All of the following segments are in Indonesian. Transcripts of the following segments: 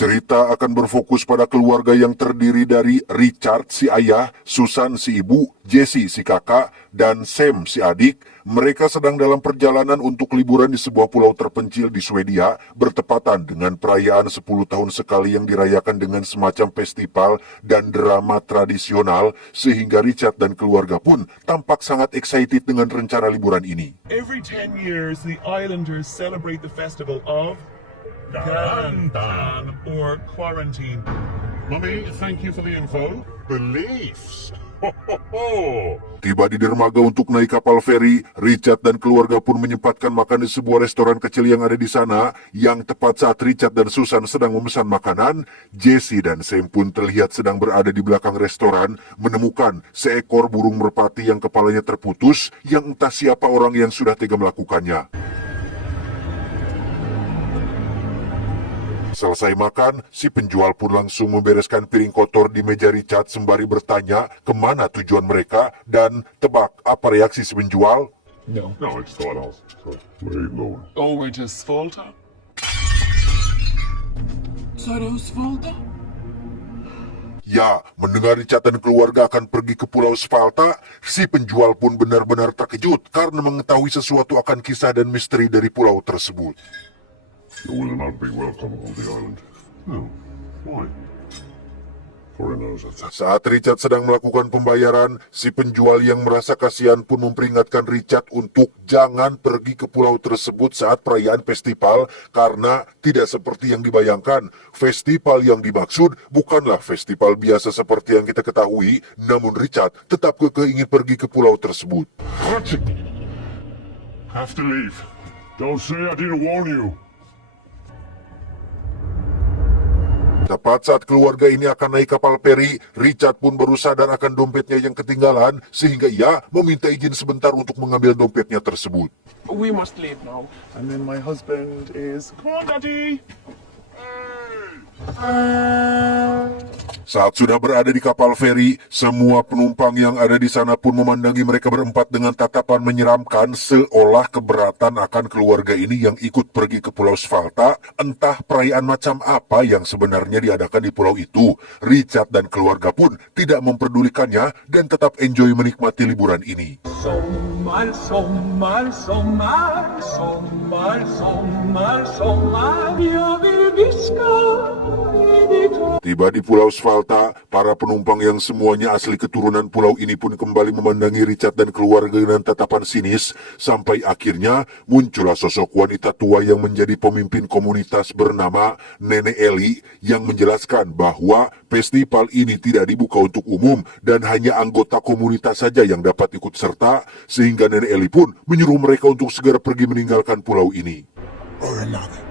Cerita akan berfokus pada keluarga yang terdiri dari Richard si ayah, Susan si ibu, Jesse si kakak, dan Sam si adik. Mereka sedang dalam perjalanan untuk liburan di sebuah pulau terpencil di Swedia, bertepatan dengan perayaan 10 tahun sekali yang dirayakan dengan semacam festival dan drama tradisional, sehingga Richard dan keluarga pun tampak sangat excited dengan rencana liburan ini. Every 10 years, the islanders celebrate the festival of Quarantine or quarantine. Mummy, thank you for the info. Beliefs. Ho, ho, ho. Tiba di dermaga untuk naik kapal feri, Richard dan keluarga pun menyempatkan makan di sebuah restoran kecil yang ada di sana. Yang tepat saat Richard dan Susan sedang memesan makanan, Jesse dan Sam pun terlihat sedang berada di belakang restoran, menemukan seekor burung merpati yang kepalanya terputus, yang entah siapa orang yang sudah tega melakukannya. Selesai makan, si penjual pun langsung membereskan piring kotor di meja Richard sembari bertanya kemana tujuan mereka, dan tebak apa reaksi si penjual? No. No, it's thought of. Wait, Lord. Over to Svolta? Svolta? Ya, mendengar Richard dan keluarga akan pergi ke Pulau Svalta, si penjual pun benar-benar terkejut karena mengetahui sesuatu akan kisah dan misteri dari pulau tersebut. You will not be welcome on the island. No. Why? Foreigners are... Saat Richard sedang melakukan pembayaran, si penjual yang merasa kasihan pun memperingatkan Richard untuk jangan pergi ke pulau tersebut saat perayaan festival, karena tidak seperti yang dibayangkan. Festival yang dimaksud bukanlah festival biasa seperti yang kita ketahui, namun Richard tetap kekeh ingin pergi ke pulau tersebut. What? Have to leave. Don't say I didn't warn you. Tepat saat keluarga ini akan naik kapal feri, Richard pun baru sadar akan dompetnya yang ketinggalan, sehingga ia meminta izin sebentar untuk mengambil dompetnya tersebut. We must leave now. And then my husband is... Come on, Daddy! Saat sudah berada di kapal feri, semua penumpang yang ada di sana pun memandangi mereka berempat dengan tatapan menyeramkan, seolah keberatan akan keluarga ini yang ikut pergi ke Pulau Svalta. Entah perayaan macam apa yang sebenarnya diadakan di pulau itu. Richard dan keluarga pun tidak memperdulikannya dan tetap enjoy menikmati liburan ini. Sommar, sommar, sommar, sommar, sommar, sommar, jag vill viska i ditt hår. Tiba di Pulau Svalta, para penumpang yang semuanya asli keturunan pulau ini pun kembali memandangi Richard dan keluarga dengan tatapan sinis, sampai akhirnya muncullah sosok wanita tua yang menjadi pemimpin komunitas bernama Nenek Eli, yang menjelaskan bahwa festival ini tidak dibuka untuk umum dan hanya anggota komunitas saja yang dapat ikut serta, sehingga Nenek Eli pun menyuruh mereka untuk segera pergi meninggalkan pulau ini. Or another.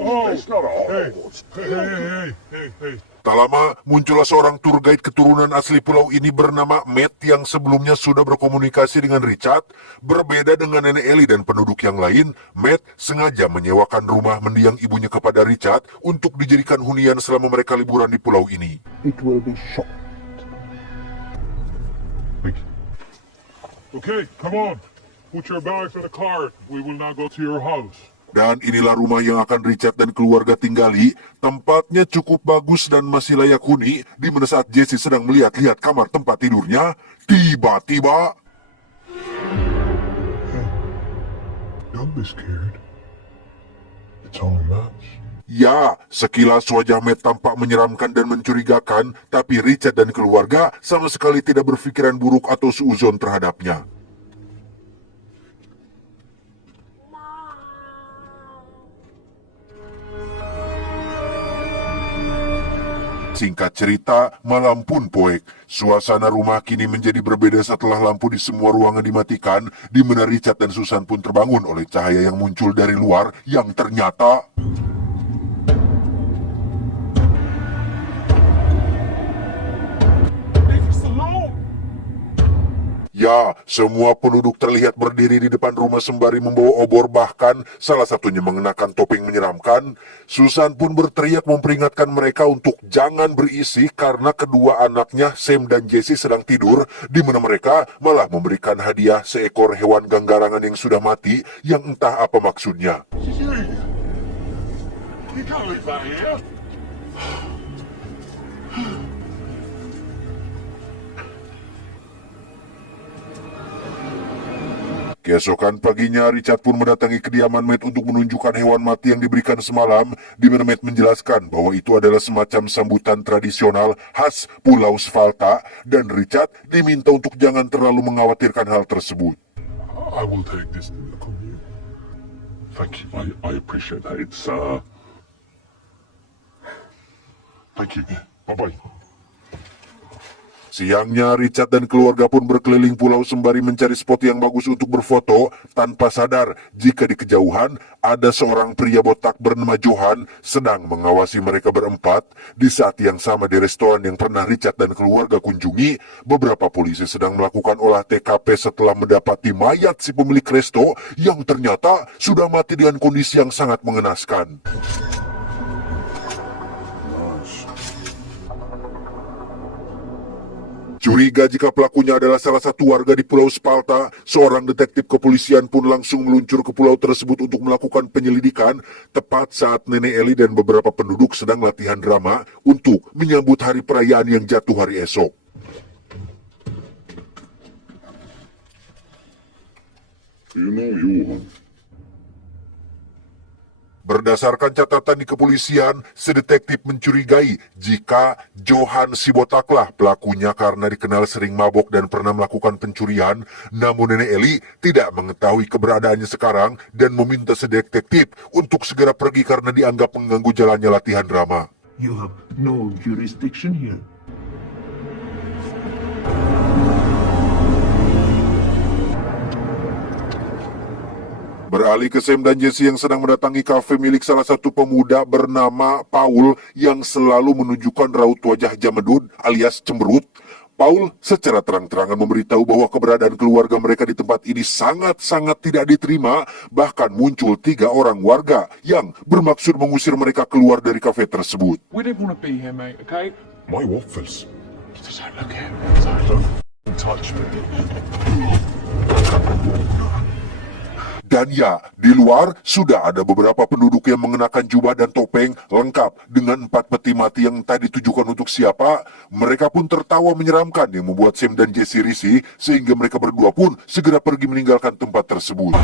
Oh, it's not a horse. Hey. Tak lama, muncullah seorang tour guide keturunan asli pulau ini bernama Matt yang sebelumnya sudah berkomunikasi dengan Richard. Berbeda dengan Nenek Eli dan penduduk yang lain, Matt sengaja menyewakan rumah mendiang ibunya kepada Richard untuk dijadikan hunian selama mereka liburan di pulau ini. It will be short. Okay, come on. Put your bags in the cart. We will now go to your house. Dan inilah rumah yang akan Richard dan keluarga tinggali. Tempatnya cukup bagus dan masih layak huni, di mana saat Jesse sedang melihat-lihat kamar tempat tidurnya, tiba-tiba... Don't be scared. It's only Max. Ya, sekilas wajah Matt tampak menyeramkan dan mencurigakan, tapi Richard dan keluarga sama sekali tidak berpikiran buruk atau suuzon terhadapnya. Singkat cerita, malam pun poek. Suasana rumah kini menjadi berbeda setelah lampu di semua ruangan dimatikan, di mana Richard dan Susan pun terbangun oleh cahaya yang muncul dari luar yang ternyata... Ya, Ya, semua penduduk terlihat berdiri di depan rumah sembari membawa obor, bahkan salah satunya mengenakan topeng menyeramkan. Susan pun berteriak memperingatkan mereka untuk jangan berisi karena kedua anaknya Sam dan Jesse sedang tidur, di mana mereka malah memberikan hadiah seekor hewan ganggarangan yang sudah mati yang entah apa maksudnya. You can't leave that here. Keesokan paginya, Richard pun mendatangi kediaman Matt untuk menunjukkan hewan mati yang diberikan semalam, di mana Matt menjelaskan bahwa itu adalah semacam sambutan tradisional khas Pulau Svalta, dan Richard diminta untuk jangan terlalu mengkhawatirkan hal tersebut. I will take this to the commune. Thank you. I appreciate that. It's Thank you. Bye-bye. Siangnya, Richard dan keluarga pun berkeliling pulau sembari mencari spot yang bagus untuk berfoto, tanpa sadar jika di kejauhan ada seorang pria botak bernama Johan sedang mengawasi mereka berempat. Di saat yang sama di restoran yang pernah Richard dan keluarga kunjungi, beberapa polisi sedang melakukan olah TKP setelah mendapati mayat si pemilik resto yang ternyata sudah mati dengan kondisi yang sangat mengenaskan. Curiga jika pelakunya adalah salah satu warga di Pulau Svalta, seorang detektif kepolisian pun langsung meluncur ke pulau tersebut untuk melakukan penyelidikan, tepat saat Nenek Eli dan beberapa penduduk sedang latihan drama untuk menyambut hari perayaan yang jatuh hari esok. You know Johan. Berdasarkan catatan di kepolisian, si detektif mencurigai jika Johan si botaklah pelakunya karena dikenal sering mabok dan pernah melakukan pencurian. Namun Nenek Eli tidak mengetahui keberadaannya sekarang dan meminta si detektif untuk segera pergi karena dianggap mengganggu jalannya latihan drama. You have no jurisdiction here. Beralih ke Sam dan Jesse yang sedang mendatangi kafe milik salah satu pemuda bernama Paul yang selalu menunjukkan raut wajah jamedud alias cemberut. Paul secara terang-terangan memberitahu bahwa keberadaan keluarga mereka di tempat ini sangat-sangat tidak diterima. Bahkan muncul 3 orang warga yang bermaksud mengusir mereka keluar dari kafe tersebut. We didn't want to be here, mate, okay? My waffles. Just don't look at him. Don't touch me. Dan ya, di luar sudah ada beberapa penduduk yang mengenakan jubah dan topeng lengkap dengan 4 peti mati yang tak ditujukan untuk siapa. Mereka pun tertawa menyeramkan yang membuat Sam dan Jesse risih, sehingga mereka berdua pun segera pergi meninggalkan tempat tersebut.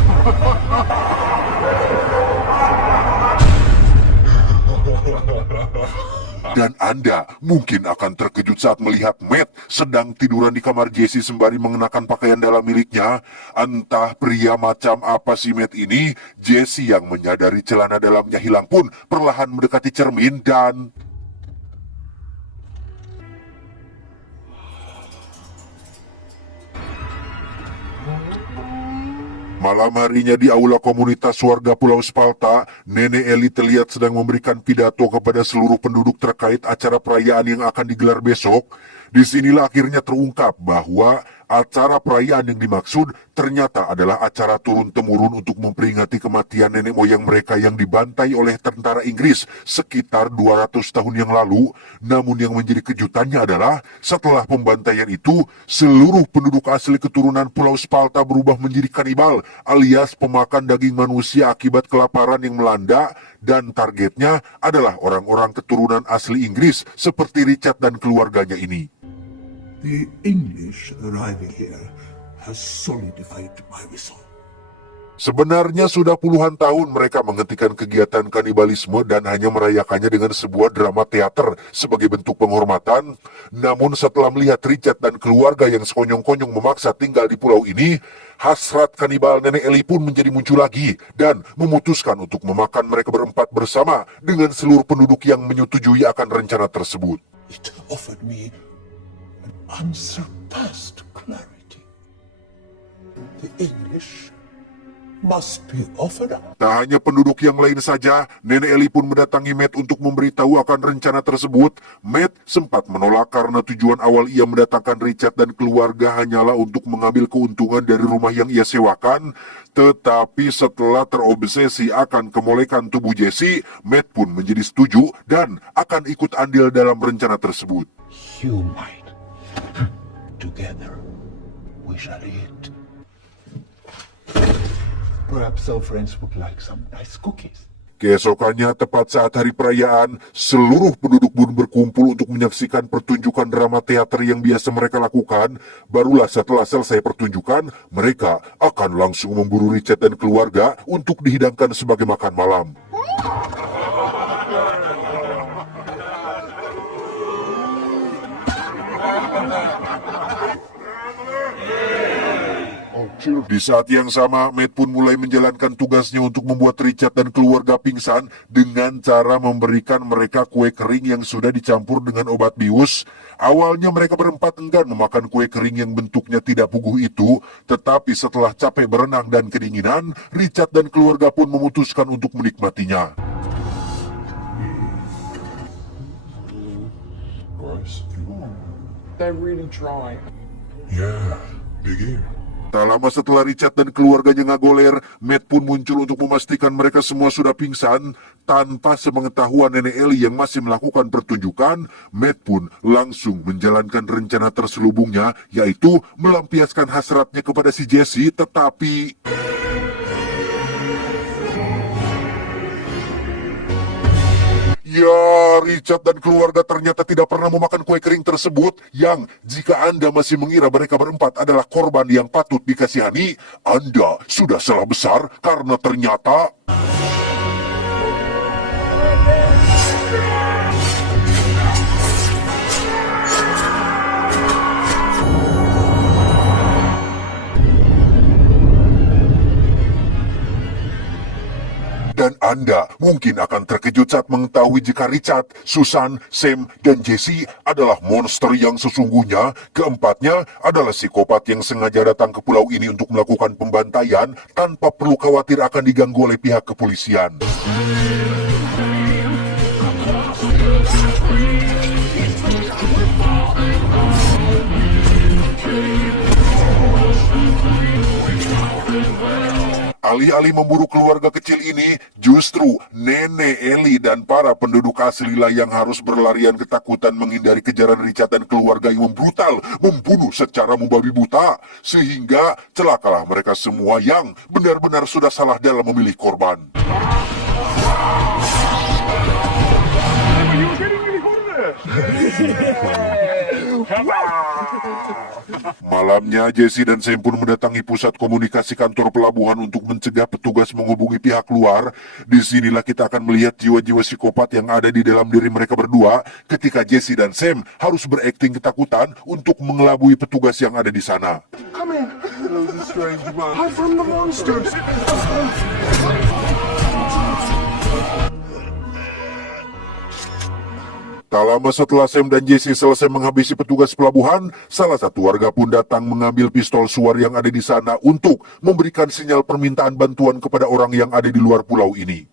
Dan Anda mungkin akan terkejut saat melihat Matt sedang tiduran di kamar Jesse sembari mengenakan pakaian dalam miliknya. Entah pria macam apa si Matt ini, Jesse yang menyadari celana dalamnya hilang pun perlahan mendekati cermin dan... Malam harinya di aula komunitas warga Pulau Svalta, Nenek Eli terlihat sedang memberikan pidato kepada seluruh penduduk terkait acara perayaan yang akan digelar besok. Disinilah akhirnya terungkap bahwa acara perayaan yang dimaksud ternyata adalah acara turun-temurun untuk memperingati kematian nenek moyang mereka yang dibantai oleh tentara Inggris sekitar 200 tahun yang lalu. Namun yang menjadi kejutannya adalah setelah pembantaian itu, seluruh penduduk asli keturunan Pulau Svalta berubah menjadi kanibal alias pemakan daging manusia akibat kelaparan yang melanda, dan targetnya adalah orang-orang keturunan asli Inggris seperti Richard dan keluarganya ini. The English arriving here has solidified my resolve. Sebenarnya sudah puluhan tahun mereka menghentikan kegiatan kanibalisme dan hanya merayakannya dengan sebuah drama teater sebagai bentuk penghormatan. Namun setelah melihat Richard dan keluarga yang sekonyong-konyong memaksa tinggal di pulau ini, hasrat kanibal Nenek Eli pun menjadi muncul lagi dan memutuskan untuk memakan mereka berempat bersama dengan seluruh penduduk yang menyetujui akan rencana tersebut. It offered me an unsurpassed clarity. The English must be offered up. Tak hanya penduduk yang lain saja, Nenek Ellie pun mendatangi Matt untuk memberitahu akan rencana tersebut. Matt sempat menolak karena tujuan awal ia mendatangkan Richard dan keluarga hanyalah untuk mengambil keuntungan dari rumah yang ia sewakan. Tetapi setelah terobsesi akan kemolekan tubuh Jesse, Matt pun menjadi setuju dan akan ikut andil dalam rencana tersebut. You might. Together, we shall eat. Perhaps our friends would like some nice cookies. Keesokannya, tepat saat hari perayaan, seluruh penduduk pun berkumpul untuk menyaksikan pertunjukan drama teater yang biasa mereka lakukan. Barulah setelah selesai pertunjukan, mereka akan langsung memburu Richard dan keluarga untuk dihidangkan sebagai makan malam. Di saat yang sama, Matt pun mulai menjalankan tugasnya untuk membuat Richard dan keluarga pingsan dengan cara memberikan mereka kue kering yang sudah dicampur dengan obat bius. Awalnya mereka berempat enggan memakan kue kering yang bentuknya tidak puguh itu, tetapi setelah capek berenang dan kedinginan, Richard dan keluarga pun memutuskan untuk menikmatinya. They're really dry. Yeah, big ear. Tak lama setelah Richard dan keluarganya ngagoler, Matt pun muncul untuk memastikan mereka semua sudah pingsan. Tanpa sepengetahuan Nenek Ellie yang masih melakukan pertunjukan, Matt pun langsung menjalankan rencana terselubungnya, yaitu melampiaskan hasratnya kepada si Jesse, tetapi... Ya, Richard dan keluarga ternyata tidak pernah memakan kue kering tersebut, yang jika Anda masih mengira mereka berempat adalah korban yang patut dikasihani, Anda sudah salah besar karena ternyata... Dan Anda mungkin akan terkejut saat mengetahui jika Richard, Susan, Sam, dan Jesse adalah monster yang sesungguhnya. Keempatnya adalah psikopat yang sengaja datang ke pulau ini untuk melakukan pembantaian tanpa perlu khawatir akan diganggu oleh pihak kepolisian. Alih-alih memburu keluarga kecil ini, justru Nenek Ellie dan para penduduk aslilah yang harus berlarian ketakutan menghindari kejaran Richard dan keluarga yang membrutal, membunuh secara membabi buta. Sehingga celakalah mereka semua yang benar-benar sudah salah dalam memilih korban. Malamnya, Jesse dan Sam pun mendatangi pusat komunikasi kantor pelabuhan untuk mencegah petugas menghubungi pihak luar. Disinilah kita akan melihat jiwa-jiwa psikopat yang ada di dalam diri mereka berdua ketika Jesse dan Sam harus berakting ketakutan untuk mengelabui petugas yang ada di sana. Come in. Hello, the strange man. I'm from the monsters. Tak lama setelah Sam dan Jesse selesai menghabisi petugas pelabuhan, salah satu warga pun datang mengambil pistol suar yang ada di sana untuk memberikan sinyal permintaan bantuan kepada orang yang ada di luar pulau ini.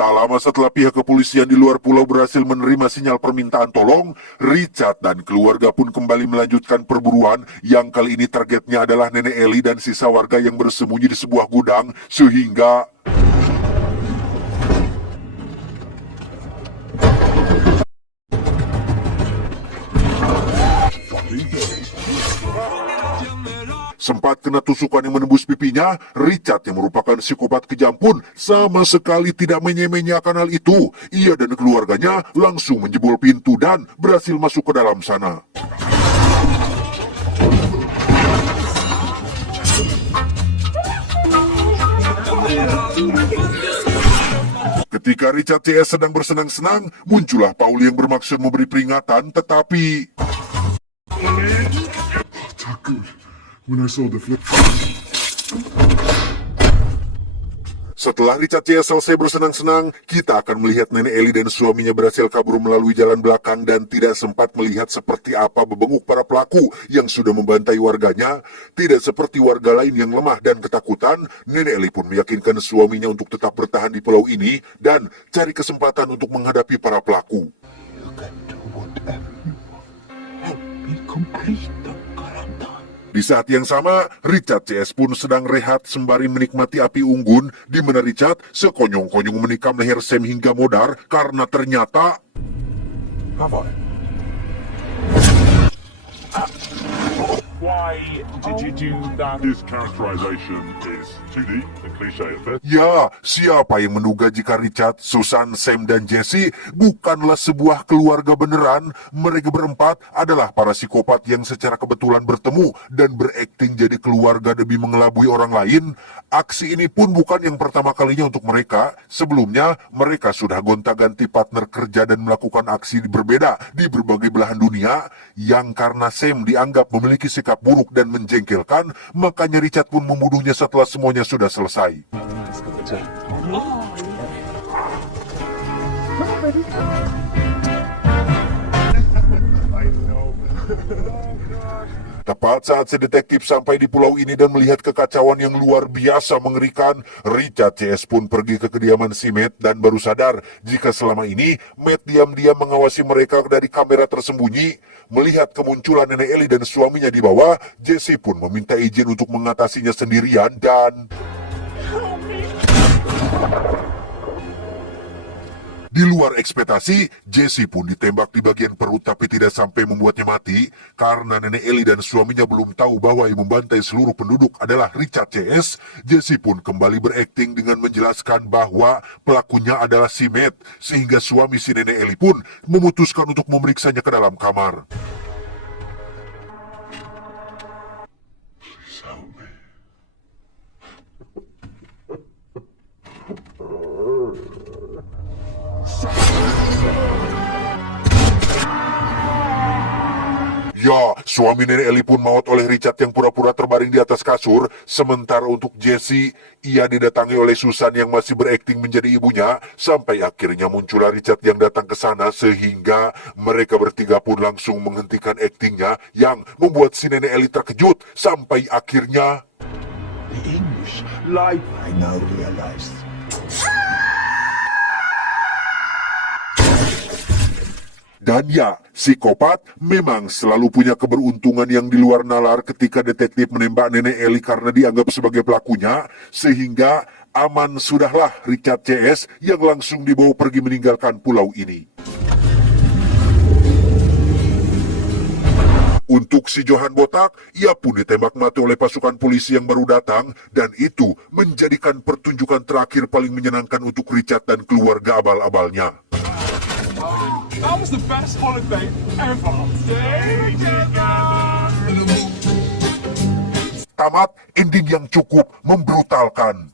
Tak lama setelah pihak kepolisian di luar pulau berhasil menerima sinyal permintaan tolong, Richard dan keluarga pun kembali melanjutkan perburuan yang kali ini targetnya adalah Nenek Ellie dan sisa warga yang bersembunyi di sebuah gudang, sehingga... Sempat kena tusukan yang menembus pipinya, Richard yang merupakan psikopat kejam pun sama sekali tidak menye-menyakan hal itu. Ia dan keluarganya langsung menjebol pintu dan berhasil masuk ke dalam sana. Ketika Richard CS sedang bersenang-senang, muncullah Paul yang bermaksud memberi peringatan, tetapi... Not good. When I saw the flip. Setelah Richard CS selesai bersenang-senang, kita akan melihat nenek Ellie dan suaminya berhasil kabur melalui jalan belakang dan tidak sempat melihat seperti apa bebenguk para pelaku yang sudah membantai warganya. Tidak seperti warga lain yang lemah dan ketakutan, nenek Ellie pun meyakinkan suaminya untuk tetap bertahan di pulau ini dan cari kesempatan untuk menghadapi para pelaku. You can do whatever you want. Help me complete the quarantine. Di saat yang sama, Richard CS pun sedang rehat sembari menikmati api unggun, di mana Richard sekonyong-konyong menikam leher Sam hingga modar karena ternyata Have I? Why did you do that? This characterization is too deep and cliche at best. ya, siapa yang menduga jika Richard, Susan, Sam, dan Jesse bukanlah sebuah keluarga beneran? Mereka berempat adalah para psikopat yang secara kebetulan bertemu dan berakting jadi keluarga demi mengelabui orang lain. Aksi ini pun bukan yang pertama kalinya untuk mereka. Sebelumnya, mereka sudah gonta-ganti partner kerja dan melakukan aksi berbeda di berbagai belahan dunia. Yang karena Sam dianggap memiliki sikap buruk dan menjengkelkan, makanya Richard pun membunuhnya setelah semuanya sudah selesai. I know. Tepat saat si detektif sampai di pulau ini dan melihat kekacauan yang luar biasa mengerikan, Richard CS pun pergi ke kediaman si Matt dan baru sadar jika selama ini Matt diam-diam mengawasi mereka dari kamera tersembunyi. Melihat kemunculan nenek Ellie dan suaminya di bawah, Jesse pun meminta izin untuk mengatasinya sendirian dan di luar ekspektasi, Jesse pun ditembak di bagian perut tapi tidak sampai membuatnya mati. Karena nenek Ellie dan suaminya belum tahu bahwa yang membantai seluruh penduduk adalah Richard CS, Jesse pun kembali berakting dengan menjelaskan bahwa pelakunya adalah si Matt, sehingga suami si nenek Ellie pun memutuskan untuk memeriksanya ke dalam kamar. Please help me. Ya, suami nenek Ellie pun maut oleh Richard yang pura-pura terbaring di atas kasur. Sementara untuk Jesse, ia didatangi oleh Susan yang masih berakting menjadi ibunya. Sampai akhirnya muncullah Richard yang datang ke sana sehingga mereka bertiga pun langsung menghentikan aktingnya yang membuat si nenek Ellie terkejut. Sampai akhirnya The English lied. I now realize. Dan ya, psikopat memang selalu punya keberuntungan yang di luar nalar ketika detektif menembak nenek Ellie karena dianggap sebagai pelakunya, sehingga aman sudahlah Richard CS yang langsung dibawa pergi meninggalkan pulau ini. Untuk si Johan botak, ia pun ditembak mati oleh pasukan polisi yang baru datang, dan itu menjadikan pertunjukan terakhir paling menyenangkan untuk Richard dan keluarga abal-abalnya. That was the best holiday ever. Stay together. Tamat ending yang cukup membrutalkan.